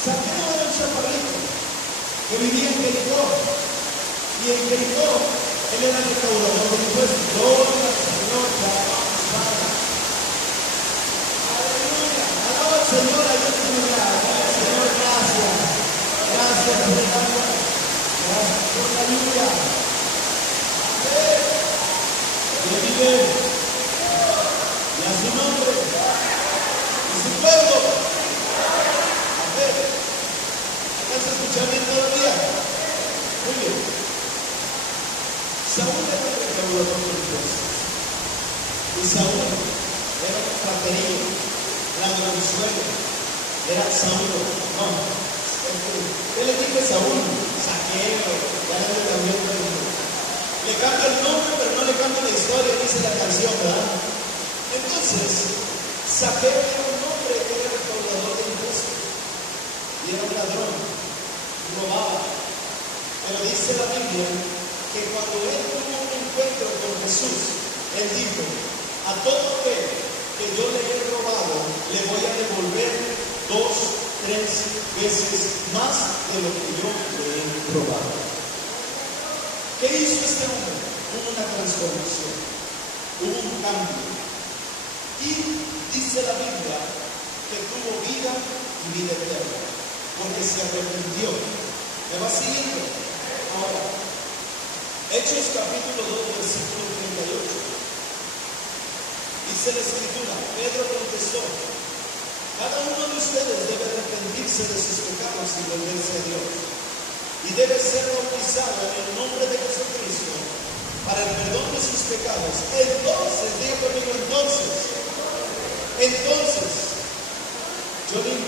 Saqueo era un chaparrito que vivía en Jericó. Y en Jericó, él era recaudador de impuestos. Gloria al Señor, te alabamos, Padre. Aleluya. Alaba al Señor ahí en tu lugar. Señor, gracias. Gracias por el agua. Gracias por la lluvia. Amén. Y vive. Y a su nombre. Y su pueblo. Amén. ¿Estás escuchando bien todavía? Muy bien. Saúl era el recaudador de impuestos. Y Saúl era un carterillo, ladronzuelo, era Saúl. No, él le dice Saúl, Saqueo, ya le cambió el nombre. Le cambia el nombre, pero no le cambia la historia, dice la canción, ¿verdad? Entonces, Saqueo era un hombre que era recaudador de impuestos. Y era un ladrón, robaba. Pero dice la Biblia que cuando él tuvo un encuentro con Jesús, él dijo: a todo aquel que yo le he robado, le voy a devolver 2, 3 veces más de lo que yo le he robado. ¿Qué hizo este hombre? Hubo una transformación, hubo un cambio. Y dice la Biblia que tuvo vida y vida eterna, porque se arrepintió. ¿Me va siguiendo? Ahora, Hechos capítulo 2, versículo 38. Dice la Escritura: Pedro contestó: cada uno de ustedes debe arrepentirse de sus pecados y volverse a Dios, y debe ser bautizado en el nombre de Jesucristo para el perdón de sus pecados. Entonces, diga conmigo, entonces, Johnny,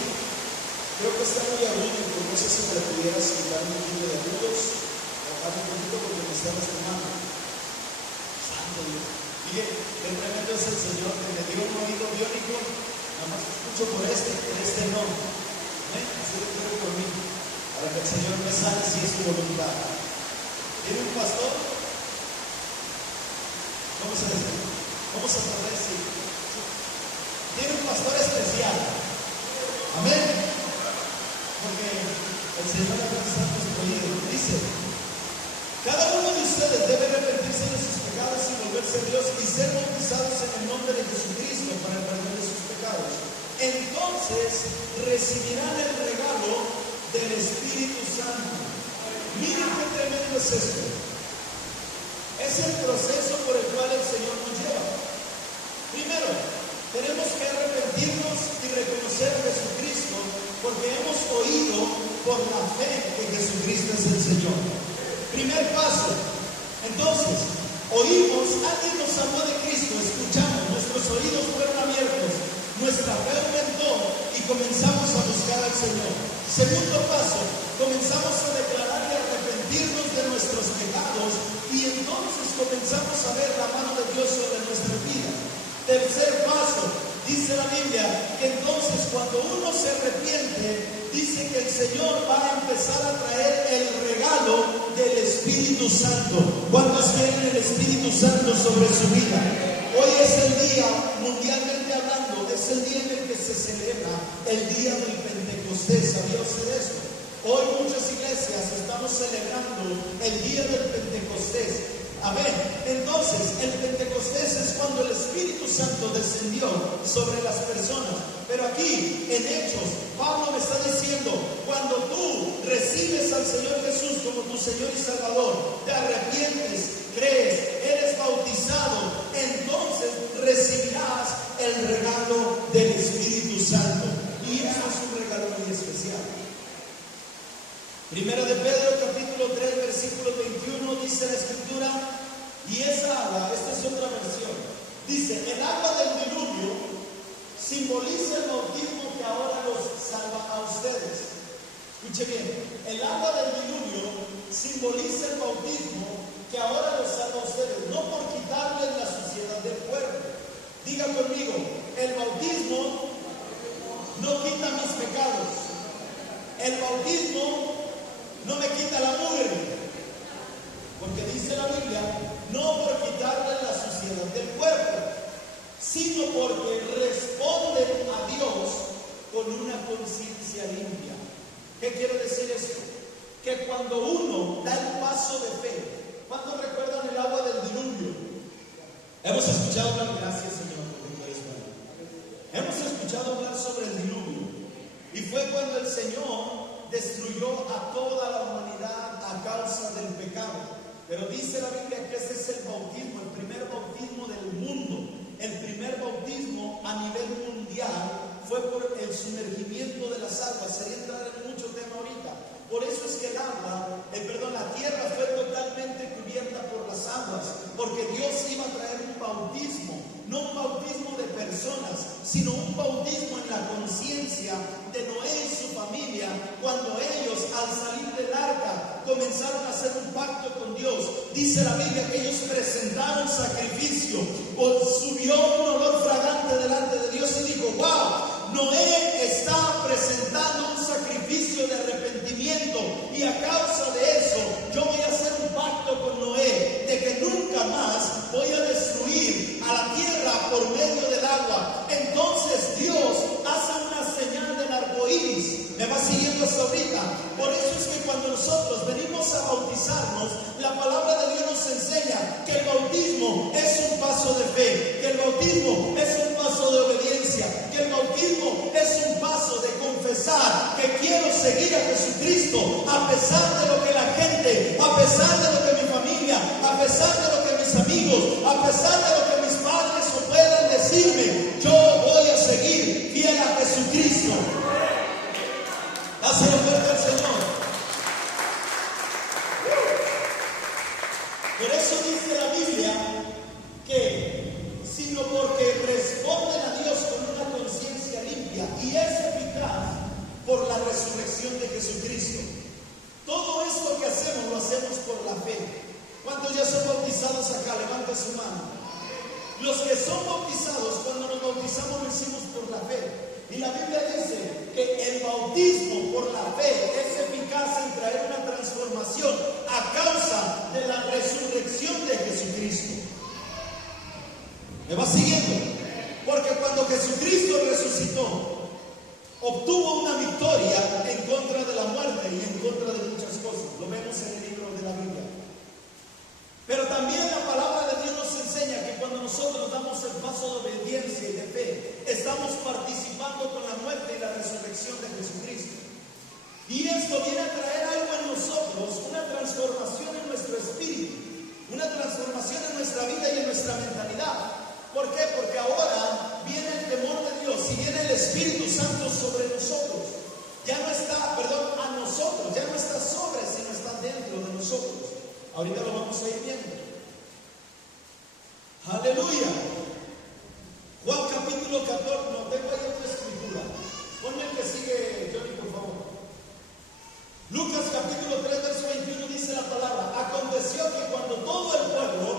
creo que está muy agudo, pero no sé si me pudieras quitar un poquito de agudos, bajar un poquito porque me está lastimando. Santo Dios. Mire, qué tremendo es el Señor, que me dio un oído biónico, nada más escucho por este no. Así lo quiero por mí, para que el Señor me sane si es su voluntad. ¿Tiene un pastor? Vamos a tratar así. Tiene un pastor especial. Amén. Porque el Señor ha pensado nuestro oído. Dice: cada uno de ustedes debe arrepentirse de sus pecados y volverse a Dios y ser bautizados en el nombre de Jesucristo para el perdón de sus pecados. Entonces recibirán el regalo del Espíritu Santo. Miren qué tremendo es esto. Es el proceso por el cual el Señor nos lleva. Primero, tenemos que arrepentirnos y reconocer a Jesucristo, porque hemos oído por la fe que Jesucristo es el Señor. Primer paso. Entonces, oímos, alguien nos habló de Cristo, escuchamos, nuestros oídos fueron abiertos, nuestra fe aumentó y comenzamos a buscar al Señor. Segundo paso, comenzamos a declarar y arrepentirnos de nuestros pecados y entonces comenzamos a ver la mano de Dios sobre nuestra vida. Tercer paso, dice la Biblia que entonces cuando uno se arrepiente, dice que el Señor va a empezar a traer el regalo del Espíritu Santo. ¿Cuántos quieren el Espíritu Santo sobre su vida? Hoy es el día, mundialmente hablando, es el día en el que se celebra el día del Pentecostés. ¿Sabía usted eso? Hoy muchas iglesias estamos celebrando el día del Pentecostés. Amén. Entonces, el Pentecostés es cuando el Espíritu Santo descendió sobre las personas. Pero aquí, en Hechos, Pablo me está diciendo: cuando tú recibes al Señor Jesús como tu Señor y Salvador, te arrepientes, crees, eres bautizado, entonces recibirás el regalo del Espíritu Santo. Y eso es un regalo muy especial. Primero de Pedro, capítulo 3, versículo 21, dice la Escritura: y esa agua, esta es otra versión, dice: el agua del diluvio simboliza el bautismo que ahora los salva a ustedes. Escuche bien, el agua del diluvio simboliza el bautismo que ahora los salva a ustedes, no por quitarles la suciedad del cuerpo. Diga conmigo: el bautismo no quita mis pecados. El bautismo no me quita la mugre, porque dice la Biblia, no por quitarle la suciedad del cuerpo, sino porque responden a Dios con una conciencia limpia. ¿Qué quiere decir esto? Que cuando uno da el paso de fe, ¿cuántos recuerdan el agua del diluvio? Hemos escuchado hablar, gracias Señor, porque tú eres bueno. Hemos escuchado hablar sobre el diluvio. Y fue cuando el Señor destruyó a toda la humanidad a causa del pecado. Pero dice la Biblia que ese es el bautismo, el primer bautismo del mundo. El primer bautismo a nivel mundial fue por el sumergimiento de las aguas. Sería entrar en mucho tema ahorita. Por eso es que la tierra fue totalmente cubierta por las aguas, porque Dios iba a traer un bautismo, no un bautismo de personas, sino un bautismo en la conciencia de Noé y su familia, cuando ellos al salir del arca comenzaron a hacer un pacto con Dios. Dice la Biblia que ellos presentaron sacrificio, subió un olor fragante delante de Dios y dijo: wow, Noé está presentando un sacrificio de arrepentimiento, y a causa de eso yo voy a hacer un pacto con Noé de que nunca más voy a destruir a la tierra por medio del agua. Entonces Dios hace una señal del arco iris. ¿Me va siguiendo hasta ahorita? Por eso es que cuando nosotros venimos a bautizarnos, la palabra de Dios nos enseña que el bautismo es un paso de fe, que el bautismo es un paso de obediencia, que el bautismo es un paso de confesar que quiero seguir a Jesucristo a pesar de lo que la gente, a pesar de lo que mi familia, a pesar de lo que mis amigos, a pesar de lo que mis padres o puedan decirme. Yo voy a seguir fiel a Jesucristo. Dáselo fuerte al Señor. Por eso dice la Biblia que sino porque responden a Dios con una conciencia limpia y es eficaz por la resurrección de Jesucristo. Todo esto que hacemos lo hacemos por la fe. ¿Cuántos ya son bautizados acá? Levante su mano. Los que son bautizados, cuando nos bautizamos lo hicimos por la fe. Y la Biblia dice que el bautismo por la fe es eficaz en traer una transformación a causa de la resurrección de Jesucristo. ¿Me va siguiendo? Porque cuando Jesucristo resucitó, obtuvo una victoria en contra de la muerte y en contra de muchas cosas. Lo vemos en el libro de la Biblia. Pero también la palabra de Dios nos enseña que cuando nosotros damos el paso de obediencia y de fe, estamos participando con la muerte y la resurrección de Jesucristo. Y esto viene a traer algo en nosotros, una transformación en nuestro espíritu, una transformación en nuestra vida y en nuestra mentalidad. ¿Por qué? Porque ahora viene el temor de Dios y viene el Espíritu Santo sobre nosotros. Ya no está, a nosotros, ya no está sobre, sino está dentro de nosotros. Ahorita lo vamos a ir viendo. Aleluya. Juan capítulo 14, no tengo ahí otra escritura. Ponme el que sigue, Johnny, por favor. Lucas capítulo 3, verso 21 dice la palabra: aconteció que cuando todo el pueblo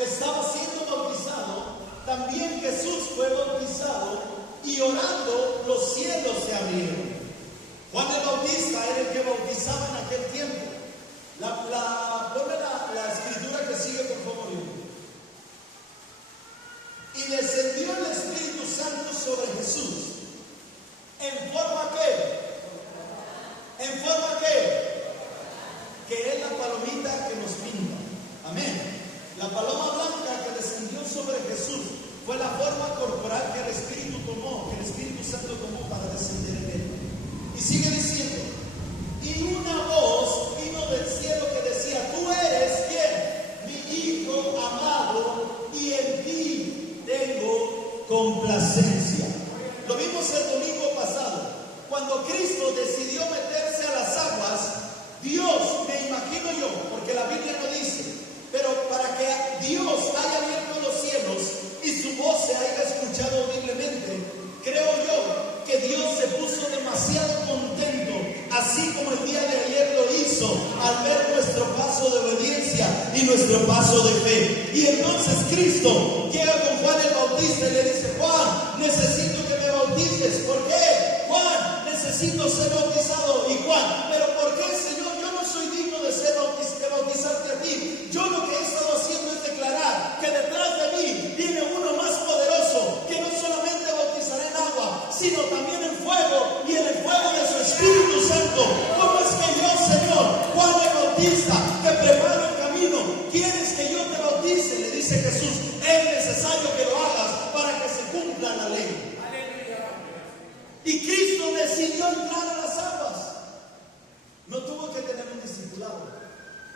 estaba siendo bautizado, también Jesús fue bautizado, y orando los cielos se abrieron. Juan el Bautista era el que bautizaba en aquel tiempo. Ponme la escritura que sigue, por favor. Y descendió el Espíritu Santo sobre Jesús. ¿En forma qué? ¿En forma qué? Que es la palomita que nos pinta. Amén. La paloma blanca que descendió sobre Jesús fue la forma corporal que el Espíritu tomó, que el Espíritu Santo tomó para descender en él. Y sigue diciendo: y una voz vino del cielo que decía: tú eres ¿quién? Mi Hijo amado, y en ti tengo complacencia. Lo vimos el domingo pasado, cuando Cristo decidió meterse a las aguas. Dios, me imagino yo, porque la Biblia no dice, pero para que Dios haya abierto los cielos y su voz se haya escuchado audiblemente, creo yo que Dios se puso demasiado contento, así como el día de ayer lo hizo, al ver nuestro paso de obediencia y nuestro paso de fe. Y entonces Cristo llega con Juan el Bautista y le dice: Juan, necesito que me bautices. ¿Por qué? Juan, necesito ser bautizado. Y Juan: ¿pero por qué, Señor? Yo no soy digno de bautizarte a ti. Yo lo que he estado haciendo es declarar que detrás de mí viene uno más poderoso, que no solamente bautizará en agua, sino también en fuego, y en el fuego de su Espíritu Santo Santo, ¿cómo es que yo, Señor, Juan el Bautista, te preparo el camino, quieres que yo te bautice? Le dice Jesús, es necesario que lo hagas para que se cumpla la ley. Y Cristo decidió entrar a las aguas. No tuvo que tener un discipulado.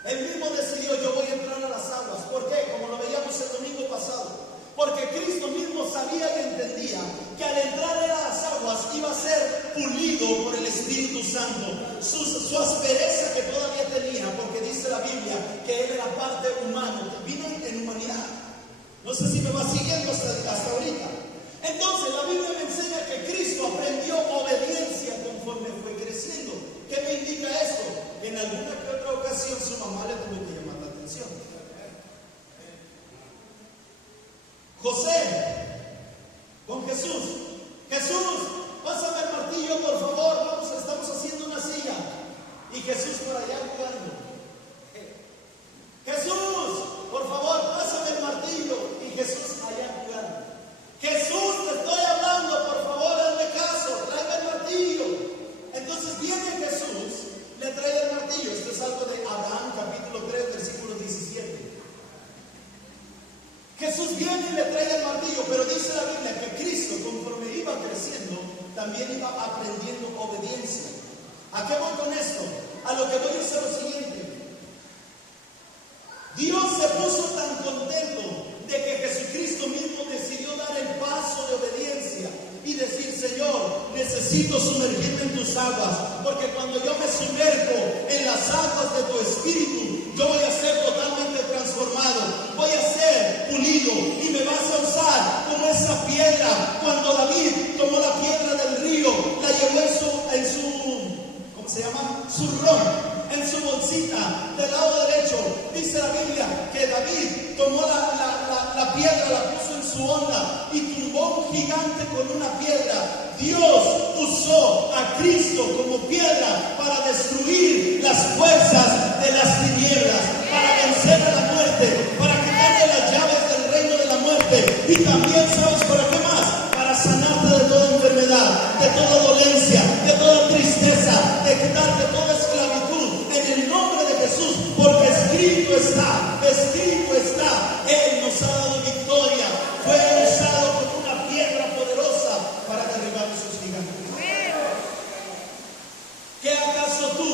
Él mismo decidió, yo voy a entrar a las aguas. ¿Por qué? Como lo veíamos el domingo pasado. Porque Cristo mismo sabía y entendía que al entrar a las aguas iba a ser pulido por el Espíritu Santo. Su aspereza que todavía tenía, porque dice la Biblia que él era parte humano, vino en humanidad. No sé si me va siguiendo hasta ahorita. Entonces la Biblia me enseña que Cristo aprendió obediencia conforme fue creciendo. ¿Qué me indica esto? Que en alguna que otra ocasión su mamá le tuvo que llamar la atención. José, con Jesús, pásame el martillo por favor, estamos haciendo una silla. Y Jesús por allá jugando. Jesús, por favor, pásame el martillo. Y Jesús allá jugando. Jesús, te estoy hablando, por favor, hazme caso, tráeme el martillo. Entonces viene Jesús, le trae el martillo. Esto es algo de Abraham, capítulo 3, versículo 17. Jesús viene y le trae el martillo, pero dice la Biblia que Cristo, conforme iba creciendo, también iba aprendiendo obediencia. ¿A qué voy con esto? A lo que voy es a lo siguiente. Dios se puso tan contento de que Jesucristo mismo decidió dar el paso de obediencia y decir, Señor, necesito sumergirme en tus aguas, porque cuando yo me sumerjo en las aguas de tu Espíritu, yo voy a ser totalmente transformado, voy a ser pulido y me vas a usar como esa piedra. Cuando David tomó la piedra del río, la llevó en su ¿cómo se llama? Su ron, en su bolsita del lado derecho. Dice la Biblia que David tomó la piedra, la puso en su onda y tumbó un gigante con una piedra. Dios usó a Cristo como piedra para destruir las fuerzas de las tinieblas, para vencer a la muerte, para quitarle las llaves del reino de la muerte. Y también, ¿sabes para qué más? Para sanarte de toda enfermedad, de toda dolencia, de toda tristeza, de quitarte toda esclavitud en el nombre de Jesús, porque escrito está, Él nos ha dado victoria, fue usado como una piedra poderosa para derribar esos gigantes. ¿Qué acaso tú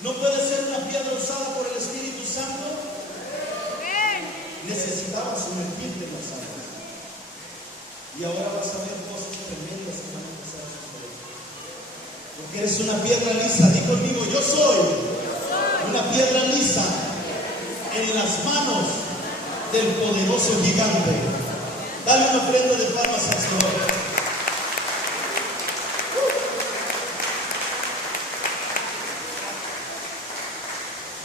no puedes ser una piedra usada por el Espíritu Santo? Necesitabas sumergirte en las aguas. Y ahora vas a ver cosas tremendas que van a empezar a suceder. Porque eres una piedra lisa. Di conmigo, yo soy una piedra lisa en las manos del poderoso gigante. Dale una ofrenda de palmas al Señor.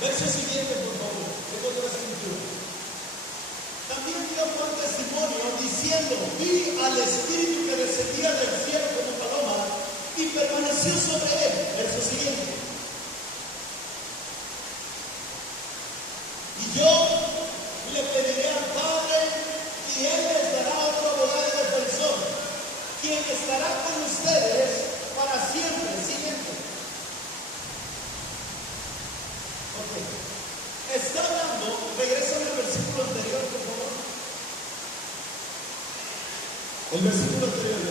Verso siguiente, por favor. Tengo otra escritura. También dio por testimonio diciendo, vi al Espíritu que descendía del cielo como paloma y permaneció sobre él. Verso siguiente. Y yo le pediré al Padre y Él les dará otro abogado y defensor, quien estará con ustedes para siempre. Siguiente. Ok. Está hablando, regresen al versículo anterior, por favor. El versículo anterior.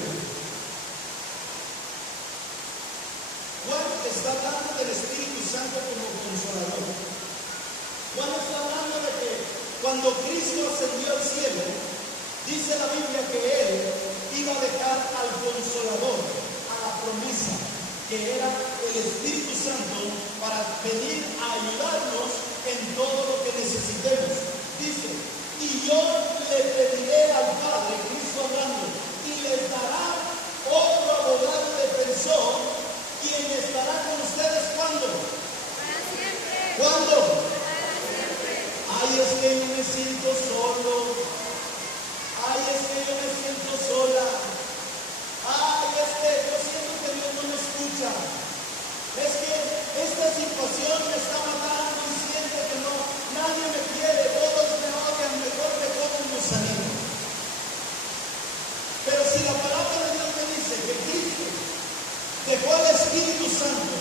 Juan está hablando del Espíritu Santo como consolador. Juan está hablando de que cuando Cristo ascendió al cielo, dice la Biblia que Él iba a dejar al consolador, a la promesa, que era el Espíritu Santo, para venir a ayudarnos en todo lo que necesitemos. Dice, y yo le pediré al Padre, Cristo hablando, y les dará otro abogado defensor, quien estará con ustedes ¿cuándo? Para siempre. ¿Cuándo? Para siempre. Ay, es que yo me siento solo. Ay, es que yo me siento sola. Ay, es que yo siento que Dios no me escucha. Es que esta situación me está matando y siento que no, nadie me quiere, todos me odian, mejor me comen los amigos. Pero si la palabra de Dios me dice que Cristo dejó al Espíritu Santo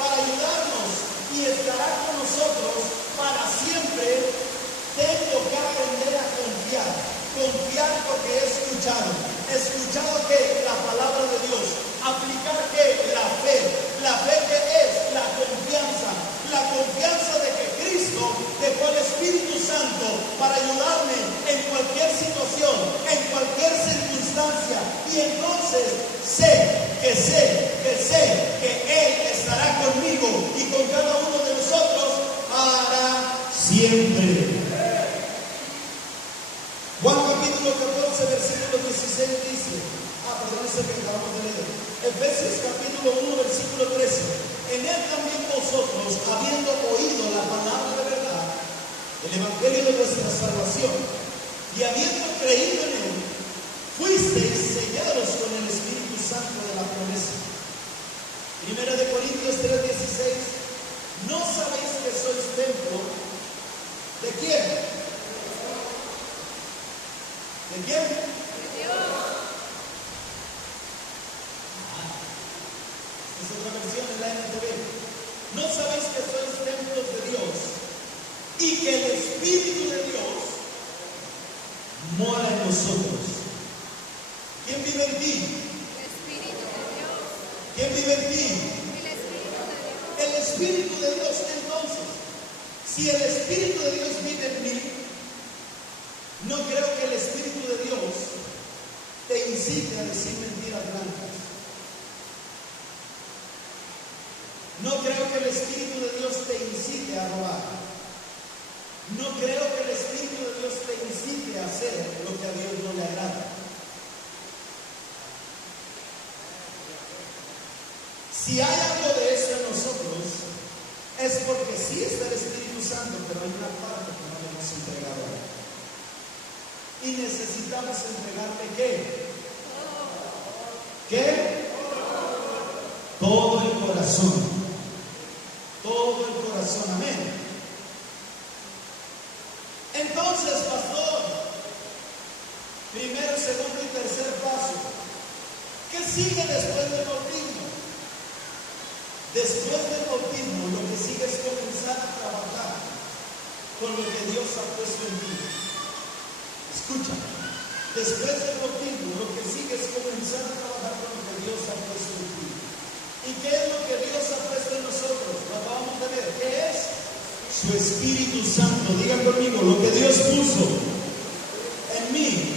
para ayudarnos y estará con nosotros para siempre, tengo que aprender a confiar. Confiar porque he escuchado que la palabra de Dios, aplicar que la fe que es la confianza de que Cristo dejó al Espíritu Santo para ayudarme en cualquier situación, en cualquier circunstancia, y entonces sé que Él estará conmigo y con cada uno de nosotros para siempre. Juan capítulo 14, versículo 16 dice, ese que acabamos de leer. Efesios capítulo 1, versículo 13. En él también vosotros, habiendo oído la palabra de verdad, el evangelio de vuestra salvación, y habiendo creído en él, fuisteis sellados con el Espíritu Santo de la promesa. Primera de Corintios 3:16. ¿No sabéis que sois templo de quién? ¿De quién? De Dios. Es otra versión en la NTV. ¿No sabéis que sois templos de Dios y que el Espíritu de Dios mora en nosotros? ¿Quién vive en ti? El Espíritu de Dios. ¿Quién vive en ti? El Espíritu de Dios. El Espíritu de Dios. Entonces, si el Espíritu de Dios vive en mí, no creo que el Espíritu de Dios te incite a decir mentiras blancas. No creo que el Espíritu de Dios te incite a robar. No creo que el Espíritu de Dios te incite a hacer lo que a Dios no le agrada. Si hay algo de eso en nosotros, es porque sí está el Espíritu Santo, pero hay una parte que no le hemos entregado. Y necesitamos entregarle ¿qué? ¿Qué? Todo el corazón. Todo el corazón, amén. Entonces, pastor, primero, segundo y tercer paso. ¿Qué sigue después del bautismo? Después del bautismo, lo que sigue es comenzar a trabajar con lo que Dios ha puesto en ti. Escucha, después del bautismo, lo que sigue es comenzar a trabajar con lo que Dios ha puesto en ti. ¿Y qué es lo que Dios ha puesto en nosotros? Lo acabamos de ver. ¿Qué es? Su Espíritu Santo. Digan conmigo, lo que Dios puso en mí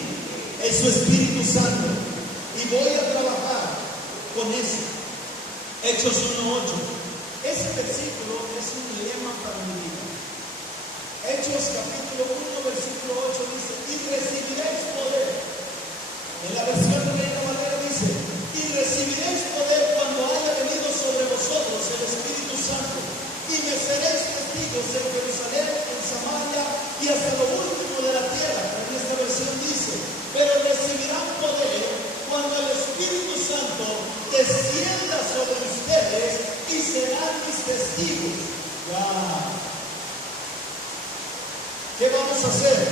es su Espíritu Santo. Y voy a trabajar con eso. Hechos 1:8. Ese versículo es un lema para mi vida. Hechos capítulo 1, versículo 8 dice, y recibiréis poder. En la versión Reina Valera dice, y recibiréis poder cuando haya venido sobre vosotros el Espíritu Santo, y me seréis testigos en Jerusalén, en Samaria y hasta lo último de la tierra. En esta versión dice, pero recibirán poder cuando el Espíritu Santo descienda sobre ustedes y serán mis testigos. ¡Wow! ¿Qué vamos a hacer?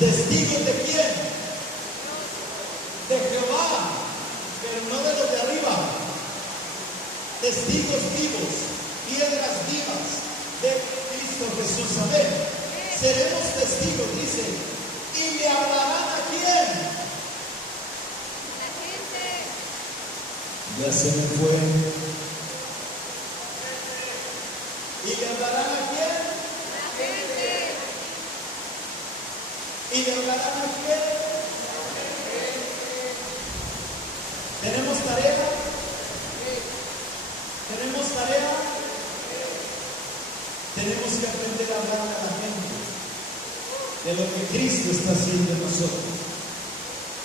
¿Testigos de quién? De Jehová, pero no de los de arriba. Testigos vivos, piedras vivas de Cristo Jesús. Amén. Seremos testigos, dice. ¿Y le hablarán a quién? La gente. Ya se me fue. ¿Y le hablarán a quién? La gente. ¿Y le hablarán a quién? ¿Tenemos tarea? ¿Tenemos tarea? Tenemos que aprender a hablar a la gente de lo que Cristo está haciendo en nosotros.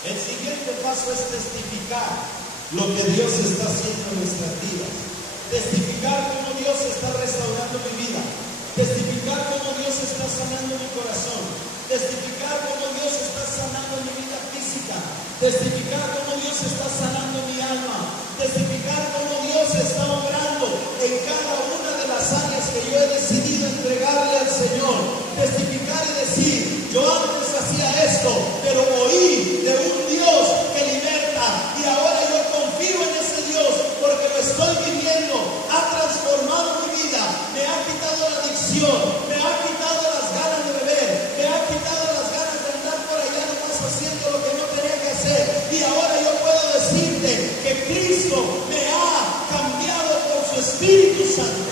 El siguiente paso es testificar lo que Dios está haciendo en nuestras vidas. Testificar cómo Dios está restaurando mi vida. Testificar cómo Dios está sanando mi corazón. Testificar cómo Dios está sanando mi vida física. Testificar cómo Dios está sanando mi alma. Testificar cómo Dios está obrando en cada una de las áreas que yo he decidido entregarle al Señor. Testificar y decir, yo antes hacía esto, pero oí de un Dios que liberta y ahora yo confío en ese Dios porque lo estoy viviendo. Santo.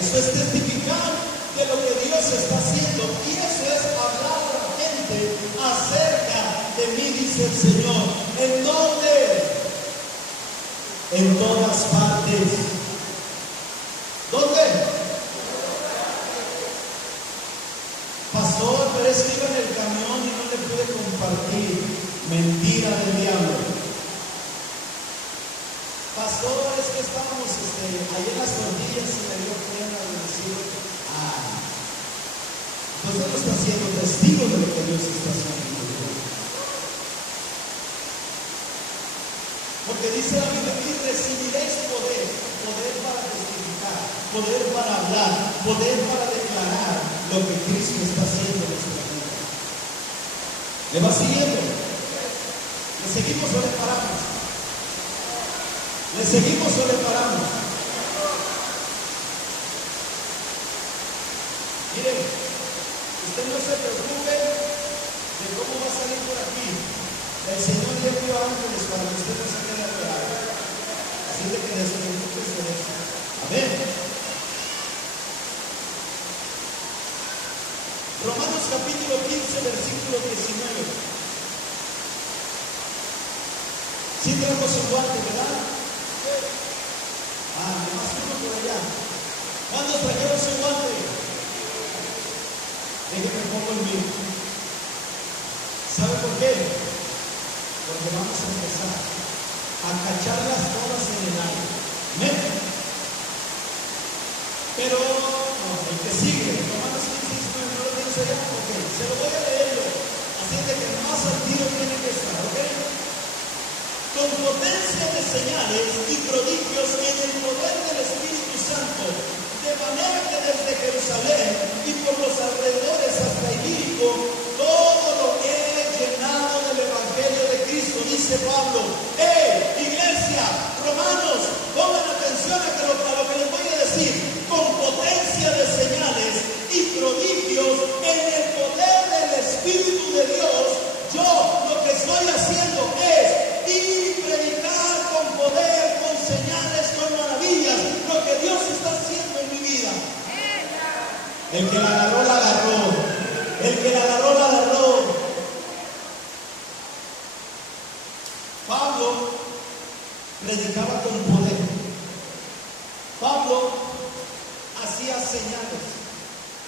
Eso es testificar de lo que Dios está haciendo, y eso es hablar a la gente acerca de mí, dice el Señor. ¿En dónde? En todas partes. ¿Dónde? Pastor, pero es que iba en el camión y no le pude compartir. Mentira del diablo. Pastor, es que estábamos ahí en las tortillas y me dio pena de decir, pues Él está siendo testigo de lo que Dios está haciendo. Porque dice la Biblia, y recibiréis poder, poder para testificar, poder para hablar, poder para declarar lo que Cristo está haciendo en nuestra vida. ¿Le va siguiendo? ¿Le seguimos o le paramos? ¿Le seguimos o le paramos? Miren, usted no se preocupe de cómo va a salir por aquí. El Señor ya envió ángeles para que usted no se quede atorado. Así de que despreocúpese de eso. Amén. Romanos capítulo 15, versículo 19. Sí trajo su guante, ¿verdad? Nomás uno por allá. ¿Cuántos trajeron su guante? Déjenme pongo el mío. ¿Sabe por qué? Porque vamos a empezar a cacharlas todas en el aire. ¿Amén? Pero, el que sigue, Romanos 15, ¿no lo tienes allá? Ok, se lo voy a leer yo. Así de que más al tiro tiene que estar, ¿ok? Con potencia de señales y prodigios en el poder del Espíritu Santo, de manera que desde Jerusalén y por los alrededores hasta Ilírico, todo lo he llenado del Evangelio de Cristo, dice Pablo. Iglesia, romanos, pongan atención a lo que les voy a decir. Con potencia de señales y prodigios en el poder del Espíritu de Dios, yo lo que estoy haciendo es ir y predicar con poder, con señales, con maravillas, lo que Dios está haciendo en mi vida. El que la agarró, la agarró. El que la agarró, la agarró. Pablo predicaba con poder. Pablo hacía señales.